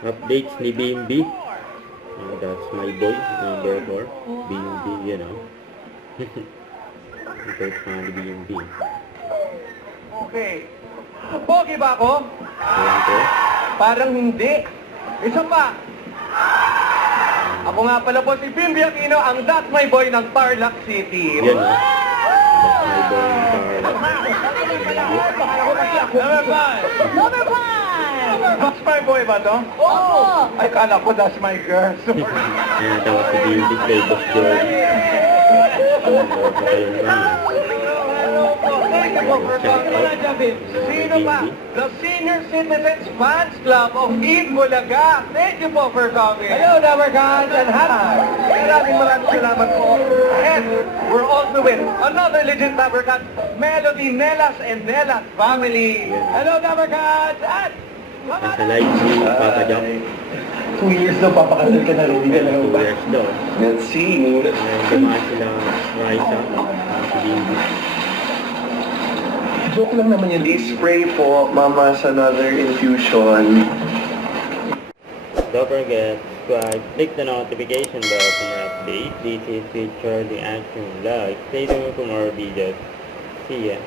Updates ni BMB. That's my boy, number 4. BMB, you know. Ito yung ni BMB. Okay. Pogi ba ako? Ayan ko. Parang hindi. Isa pa. Ako nga pala po si Bimbi Aquino, ang That's My Boy ng Tarlac City. Yan, oh. That's my boy, Number 5. Number 5! That's My Boy ba to? Oo! Ay, kala ko That's My Girl. Ayan, tawag si BMB, play boss Jordan. Sino pa? The Senior Citizens Fans Club of Eid Bulaga. Thank you po for coming. Hello, Dabarkans and hi. Maraming salamat po. And we're also with another legend Dabarkans, Melody Nelas and Nelas family. Hello, Dabarkans. At Nasa live si Papa Jack. 2 years daw, papakasal ka na rin. Hindi ka na 2 years daw. Let's see. Ngayon dumaan sila Raisa. Si BMB. Joke lang naman yun. Spray po, mama's another infusion. Don't forget to subscribe, click the notification bell for more updates. This is with Charlie Action Live. Stay tuned for more videos. See ya.